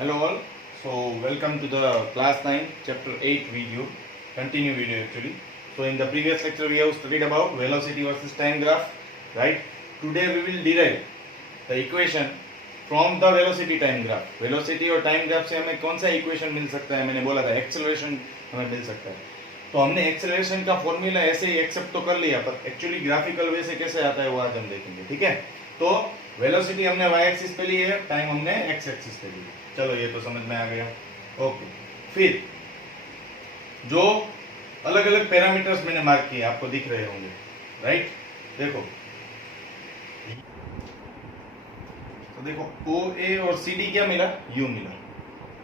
Hello all. So welcome to the class 9 chapter 8 video, continue video actually. So in the previous lecture we have studied about velocity versus time graph, right? Today we will derive the equation from the velocity time graph. Velocity और time graph से हमें कौन सा equation मिल सकता है? मैंने बोला था acceleration हमें मिल सकता है. तो हमने acceleration का फॉर्मूला ऐसे ही एक्सेप्ट तो कर लिया, पर एक्चुअली ग्राफिकल वे से कैसे आता है वो आज हम देखेंगे, ठीक है? तो वेलोसिटी हमने y एक्सिस पे ली है, टाइम हमने x एक्सिस पे ली है. चलो ये तो समझ में आ गया. ओके, फिर जो अलग अलग पैरामीटर्स मैंने मार्क किए आपको दिख रहे होंगे, राइट? देखो तो देखो OA और CD क्या मिला? U मिला.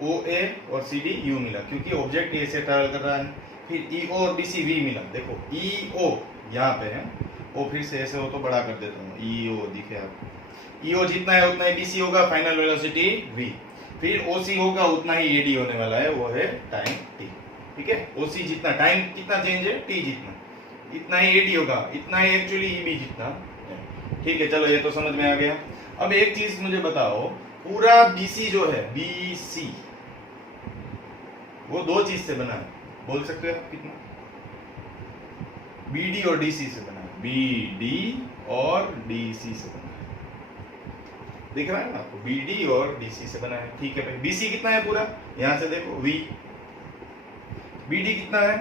OA और CD U मिला क्योंकि ऑब्जेक्ट ए से ट्रैवल कर रहा है. फिर EO और BC V मिला. देखो EO यहाँ पे है, O फिर से ऐसे हो तो बड़ा कर देता हूँ, EO दिखे आपको. EO जितना है उतना ही BC होगा, फाइनल वेलोसिटी V. फिर OC होगा उतना ही AD होने वाला है, वो है टाइम T. ठीक है, OC जितना टाइम कितना चेंज है, T जितना, इतना ही AD होगा, इतना ही एक्चुअली EB जितना. ठीक है, चलो ये तो समझ में आ गया. अब एक चीज मुझे बताओ, पूरा BC जो है, BC वो दो चीज से बना है, बोल सकते हो कितना? BD और DC से बना है, BD और DC से बना है. दिख रहा है ना आपको? BD और DC से बना है. ठीक है भाई, BC कितना है पूरा? यहां से देखो V. BD कितना है?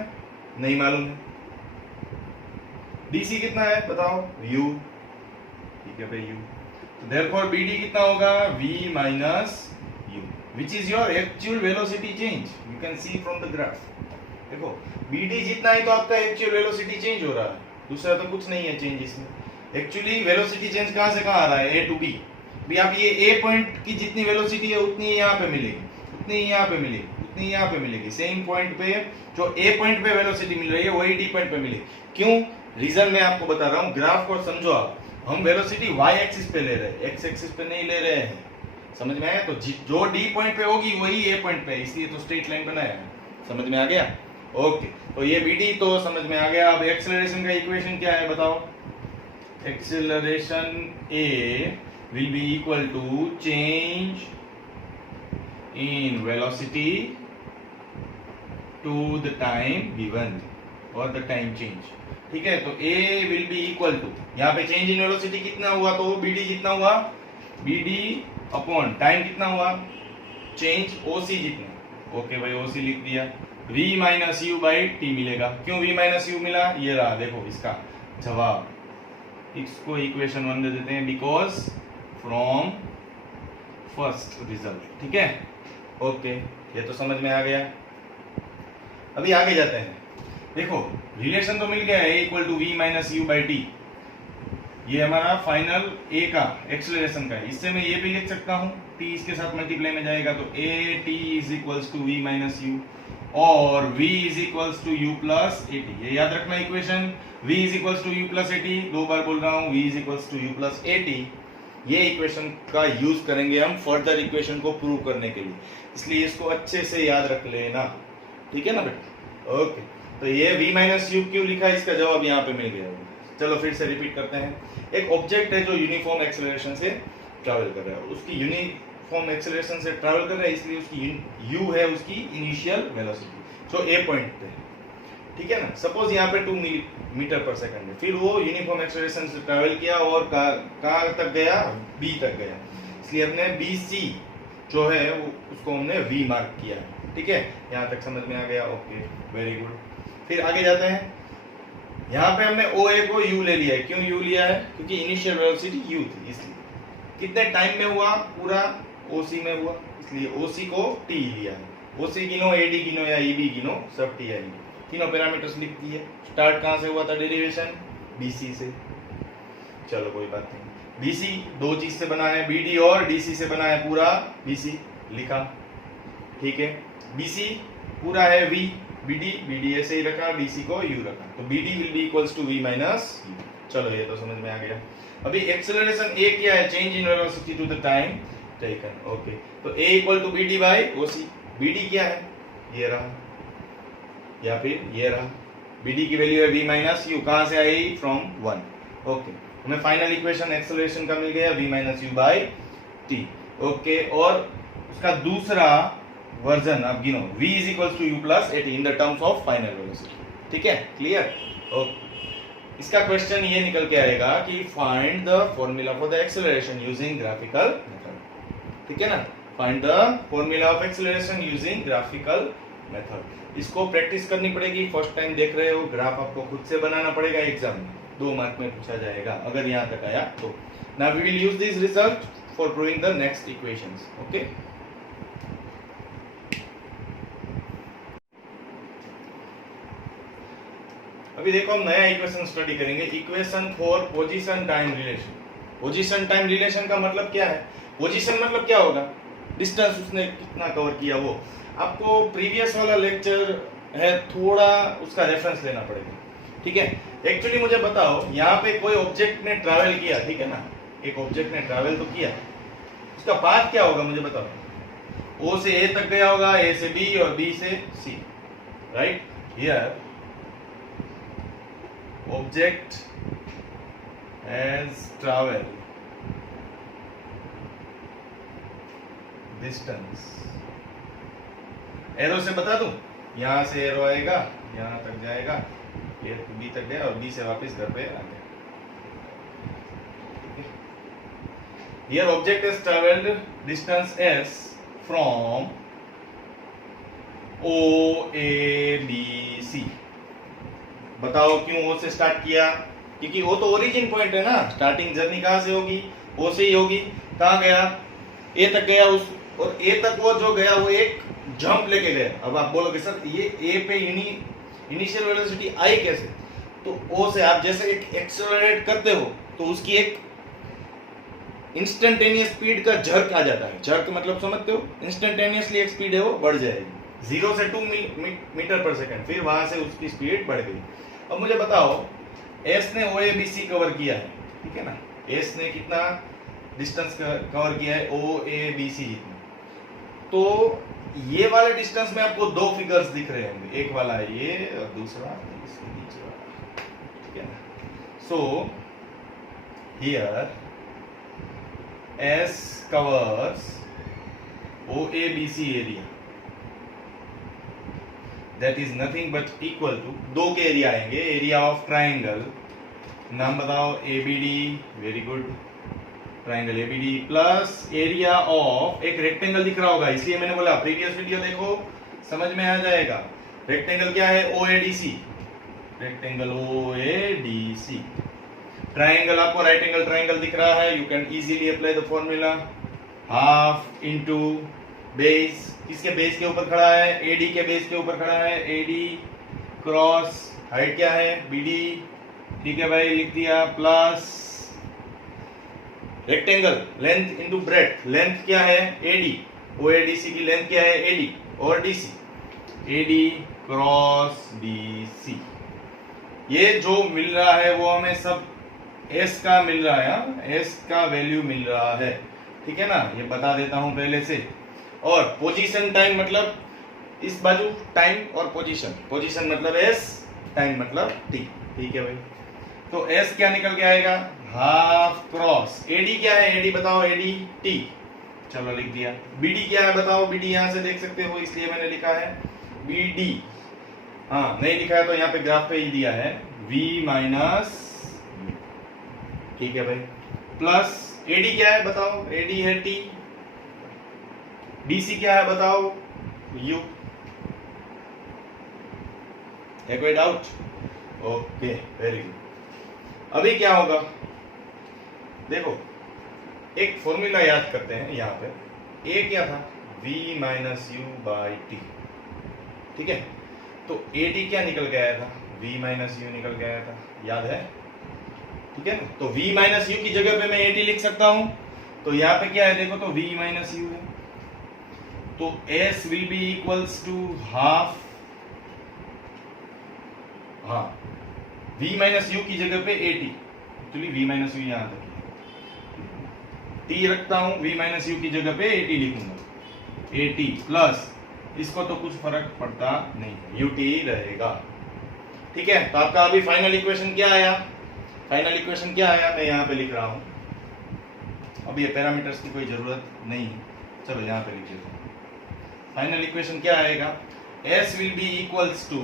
नहीं मालूम है. DC कितना है बताओ? U. ठीक है भाई, U. तो therefore BD कितना होगा? V minus U, which is your actual velocity change. You can see from the graph. देखो BD जितना है तो आपका एक्चुअल वेलोसिटी चेंज हो रहा है, दूसरा तो कुछ नहीं है चेंज इसमें. एक्चुअली वेलोसिटी चेंज कहां से कहां आ रहा है? A to B. भी आप ये A पॉइंट की जितनी वेलोसिटी है उतनी यहाँ पे मिलेगी, उतनी यहाँ पे मिलेगी, उतनी यहाँ पे मिलेगी. सेम पॉइंट पे जो A पॉइंट पे वेलोसिटी मिल रही है वही D पॉइंट पे मिलेगी. क्यों? रीजन मैं आपको बता रहा हूँ. ग्राफ को समझो आप. हम वेलोसिटी y एक्सिस पे ले रहे हैं, x एक्सिस पे नहीं ले रहे हैं. समझ में आया? तो जो D पॉइंट पे होगी वही A पॉइंट पे, इसलिए तो स्ट्रेट लाइन बनाया है. समझ में आ गया? ओके, तो ये BD तो समझ में आ गया. अब एक्सेलरेशन का इक्वेशन क्या है बताओ? Acceleration A will be equal to change in velocity to the time given or the time change. ठीक है, तो A will be equal to, यहाँ पे change in velocity कितना हुआ? तो BD जितना हुआ, BD अपॉन टाइम कितना हुआ? change OC जितना. ओके भाई, OC लिख दिया. V minus U by T मिलेगा. क्यों V माइनस U मिला? ये रहा, देखो इसका जवाब. इसको इक्वेशन 1 दे देते हैं, बिकॉज फ्रॉम फर्स्ट रिजल्ट. ठीक है, ओके, ये तो समझ में आ गया. अभी आगे जाते हैं. देखो रिलेशन तो मिल गया है, equal to V minus U by T. ये हमारा फाइनल A का एक्सेलरेशन का है. इससे मैं ये भी लिख सकता हूँ, T इसके साथ मल्टीप्लाई में जाएगा तो AT is equals to V minus U और V is equals to U plus AT. ये याद रखना equation. V is equals to U plus AT, दो बार बोल रहा हूँ, V is equals to U plus AT. ये इक्वेशन का यूज करेंगे हम फर्दर इक्वेशन को प्रूव करने के लिए, इसलिए इसको अच्छे से याद रख लेना. ठीक है ना बेटा? ओके, तो ये V माइनस U क्यों लिखा, इसका जवाब यहाँ पे मिल गया. चलो फिर से रिपीट करते हैं. एक ऑब्जेक्ट है जो यूनिफॉर्म एक्सेलरेशन से ट्रैवल कर रहा है, उसकी यूनिफॉर्म एक्सेलरेशन से ट्रैवल कर रहा है, इसलिए उसकी U है उसकी इनिशियल वेलोसिटी जो A पॉइंट पे है. ठीक है ना? सपोज यहाँ पे 2 मीटर पर सेकंड है. फिर वो यूनिफॉर्म एक्सेलरेशन से ट्रैवल किया और कहाँ तक गया? B तक गया. इसलिए हमने BC जो है वो उसको हमने V मार्क किया है. ठीक है, यहाँ तक समझ में आ गया? Okay, very good. फिर आगे जाते हैं. यहाँ पे हमने OA को U ले लिया है. क्यों U लिया है? क्योंकि इनिशियल वेलोसिटी U थी, इसलिए. कितने टाइम में हुआ? पूरा OC में हुआ, इसलिए OC को T लिया है. OC गिनो, AD गिनो या EB गिनो, सब T आएंगे. तीनों पैरामीटर्स लिख दिए. स्टार्ट कहां से हुआ था डेरिवेशन? BC से. चलो कोई बात नहीं. BC दो चीज से बना है, BD और DC से बना है. पूरा BC लिखा. ठीक है, BC पूरा है V, BD ऐसे ही रखा, DC को U रखा. तो BD will be equals to V minus U. चलो ये तो समझ में आ गया. अभी एक्सेलरेशन A क्या है? Change in velocity to the time taken. Okay, तो A equal to BD by OC. BD क्या है? ये रहा, या फिर ये रहा. BD की वैल्यू है V माइनस U. कहां से आई? फ्रॉम 1. ओके, हमें फाइनल इक्वेशन एक्सेलरेशन का मिल गया V minus U by T. Okay, और उसका दूसरा वर्जन आप गिनो, v is equals to U plus AT in the terms of final velocity. ठीक है, क्लियर? ओके, इसका क्वेश्चन ये निकल के आएगा कि find the formula for the acceleration using graphical method. ठीक है ना, find the formula of acceleration using graphical method. इसको प्रैक्टिस करनी पड़ेगी, फर्स्ट टाइम देख रहे हो, ग्राफ आपको खुद से बनाना पड़ेगा, एग्जाम में 2 मार्क में पूछा जाएगा अगर यहाँ तक आया तो। Now we will use this result for proving the next equations. Okay, अभी देखो हम नया इक्वेशन स्टडी करेंगे, equation for position time relation. Position time relation का मतलब क्या है? पोजीशन मतलब क्या होगा? डिस्टेंस उसने कितना कवर किया, वो आपको प्रीवियस वाला लेक्चर है, थोड़ा उसका रेफरेंस लेना पड़ेगा। ठीक है, एक्चुअली मुझे बताओ, यहाँ पे कोई ऑब्जेक्ट ने ट्रैवल किया, ठीक है ना, एक ऑब्जेक्ट ने ट्रैवल तो किया, उसका पाथ क्या होगा मुझे बताओ? ओ से ए तक गया होगा, ए से बी और बी से C, right? Here object has traveled distance, arrow से बता दूं, यहां से एरो आएगा, यहां तक जाएगा, ये बी तक गया और बी से वापस घर पे आ गया। Here object has traveled distance s from O A B C। बताओ क्यों ओ से स्टार्ट किया? क्योंकि ओ तो ओरिजिन पॉइंट है ना, स्टार्टिंग जर्नी कहां से होगी? ओ से ही होगी। कहां गया? ए तक गया, उस और ए तक वो जो गया वो एक जंप लेके गया। अब आप बोलोगे सर ये ए पे इनिशियल वेलोसिटी आई कैसे? तो ओ से आप जैसे एक एक्सेलरेट करते हो तो उसकी एक इंस्टेंटेनियस स्पीड का झर्क आ जाता है। झर्क मतलब समझते हो? इंस्टेंटेनियसली एक स्पीड है वो बढ़ जाएगी 0 से 2 मीटर पर सेकंड, फिर वहां से उसकी स्पीड बढ़ गई। अब मुझे बताओ, एस ने ओ ए बी सी कवर किया है, ठीक है ना, एस ने कितना डिस्टेंस कवर किया है? ओ ए बी सी जितना। तो ये वाले डिस्टेंस में आपको 2 फिगर्स दिख रहे होंगे, एक वाला है ये और दूसरा इसके नीचे वाला, ठीक है ना। So here S covers O A B C area, that is nothing but equal to, 2 के एरिया आएंगे, एरिया ऑफ ट्राइंगल, नाम बताओ, ABD, very good, triangle ABD plus area of एक रेक्टेंगल दिख रहा होगा, इसलिए मैंने बोला प्रीवियस वीडियो देखो, समझ में आ जाएगा। रेक्टेंगल क्या है? OADC, rectangle OADC। ट्राइंगल आपको राइट एंगल ट्राइंगल दिख रहा है, you can easily apply the formula, half into base, किसके बेस के ऊपर खड़ा है? AD के बेस के ऊपर खड़ा है, AD क्रॉस हाइट क्या है? BD, ठीक है भाई, लिख दिया, plus rectangle length into breadth, length क्या है? AD, OADC की लेंथ क्या है? AD और DC, AD क्रॉस BC। ये जो मिल रहा है वो हमें सब S का मिल रहा है, S का वैल्यू मिल रहा है, ठीक है ना, ये बता देता हूं पहले से। और पोजीशन टाइम मतलब इस बाजू टाइम और पोजीशन, पोजीशन मतलब S, टाइम मतलब T, ठीक है भाई। तो S क्या निकल के आएगा? हाफ क्रॉस AD क्या है? AD बताओ, AD T, चलो लिख दिया। BD क्या है बताओ? BD यहां से देख सकते हो, इसलिए मैंने लिखा है BD। हाँ, नहीं लिखा है तो यहाँ पे ग्राफ पे ही दिया है V माइनस, ठीक है भाई, प्लस AD क्या है बताओ? AD है T, DC क्या है बताओ? U। है कोई डाउट? Okay, very good. अभी क्या होगा देखो, एक फॉर्मूला याद करते हैं यहाँ पे। A क्या था? V minus U by T, ठीक है। तो AD क्या निकल के आया था? V माइनस यू निकल के आया था, याद है? ठीक है ना, तो V माइनस यू की जगह पे मैं AD लिख सकता हूं। तो यहाँ पे क्या है देखो, तो V माइनस यू है, तो S will be equals to half, हाँ, V माइनस यू की जगह पे AT, actually V minus you यहां तक T रखता हूं, V माइनस यू की जगह पे AT लिखूंगा, AT प्लस इसको तो कुछ फर्क पड़ता नहीं, UT रहेगा, ठीक है। तो आपका अभी फाइनल इक्वेशन क्या आया? फाइनल इक्वेशन क्या आया मैं यहाँ पे लिख रहा हूं। अब ये पैरामीटर्स की कोई जरूरत नहीं है, चलो यहाँ पे लिख देता हूँ। फाइनल इक्वेशन क्या आएगा, s will be equals to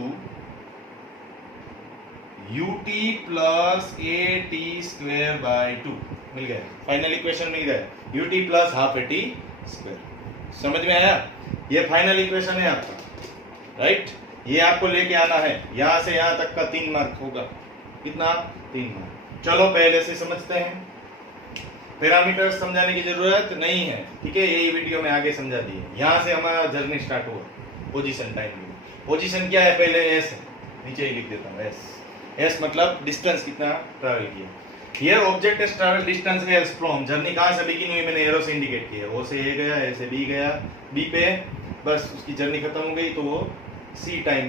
ut plus at square by 2। मिल गया, फाइनल इक्वेशन मिल गया, ut plus half at square. समझ में आया, ये फाइनल इक्वेशन है आपका, राइट। ये आपको लेके आना है, यहां से यहां तक का 3 मार्क होगा। कितना, 3 मार्क। चलो पहले से समझते हैं, पैरामीटर्स समझाने की जरूरत नहीं है, ठीक है, यही वीडियो में आगे समझा दी है। यहां से हमारा जर्नी स्टार्ट हुआ, पोजीशन टाइम। पोजीशन क्या है, पहले एस है, नीचे ही लिख देता हूँ एस मतलब डिस्टेंस कितना ट्रैवल किया। Here object is travel distance है फ्रॉम, जर्नी कहां से बिगिन हुई, मैंने एरो से इंडिकेट किया, ओ से ए गया, ए से बी गया, बी पे बस उसकी जर्नी खत्म हो गई, तो वो सी टाइम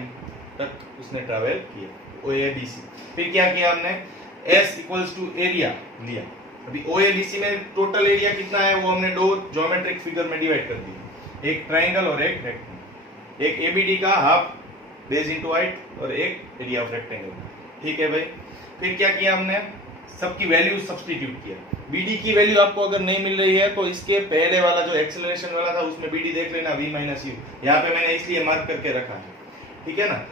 तक उसने ट्रैवल किया, ओ ए बी सी। फिर क्या किया हमने, एस इक्वल्स टू एरिया लिया। अभी ओ ए बी सी में टोटल एरिया कितना है, वो हमने दो ज्योमेट्रिक फिगर में डिवाइड कर दिया, एक ट्राइंगल और एक रेक्टेंगल, एक एबीडी का हाफ बेस इनटू हाइट और एक एरिया ऑफ रेक्टेंगल, ठीक है भाई। फिर क्या किया हमने, सबकी वैल्यू सब्स्टिट्यूट किया। बीडी की वैल्यू आपको अगर नहीं मिल रही है तो इसके पहले वाला जो एक्सेलरेशन वाला था उसमें बीडी देख लेना, v माइनस यू, यहाँ पे मैंने इसलिए मार्क करके रखा है, ठीक है ना।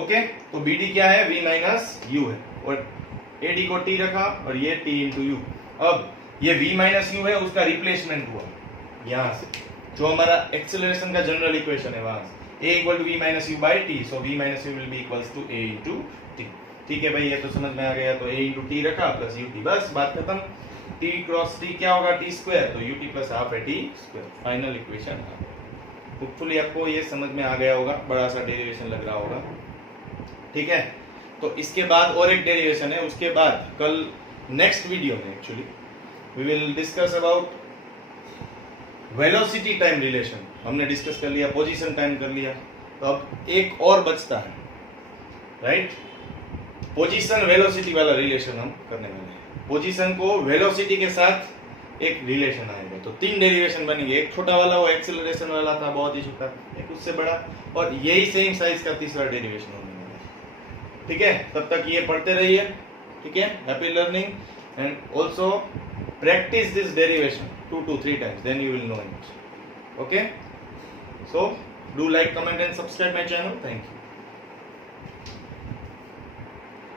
ओके, तो बीडी क्या है, v माइनस यू है, और एडी को t रखा और ये t इंटू यू। अब ये v माइनस यू है, उसका रिप्लेसमेंट हुआ यहाँ से, जो हमारा एक्सेलरेशन का जनरल इक्वेशन है वहां से, a equal to v minus U by T, so v minus U will be equals to a into T. ठीक है भाई, ये तो समझ में आ गया, तो a इंटू टी रखा प्लस यू टी, बस बात खत्म। t क्रॉस t क्या होगा, t स्क्वायर, तो ut प्लस हाफ है t square, final equation. Hopefully आपको ये समझ में आ गया होगा, बड़ा सा डेरिवेशन लग रहा होगा, ठीक है। तो इसके बाद और एक डेरिवेशन है, उसके बाद कल नेक्स्ट वीडियो में actually we will discuss about velocity time relation. हमने डिस्कस कर लिया, पोजीशन टाइम कर लिया, तो अब एक और बचता है, राइट। पोजीशन वेलोसिटी वाला रिलेशन हम करने वाले हैं। पोजीशन को वेलोसिटी के साथ एक रिलेशन आएगा, तो 3 डेरिवेशन बनेंगे। एक छोटा वाला वो एक्सेलरेशन वाला था, बहुत ही छोटा, एक उससे बड़ा, और यही सेम साइज का तीसरा डेरिवेशन होने वाला है, ठीक है। तब तक ये पढ़ते रहिए, ठीक है। Happy learning and also practice this derivation 2 to 3 times, then you will know it. Okay, so do like, comment and subscribe my channel. Thank you.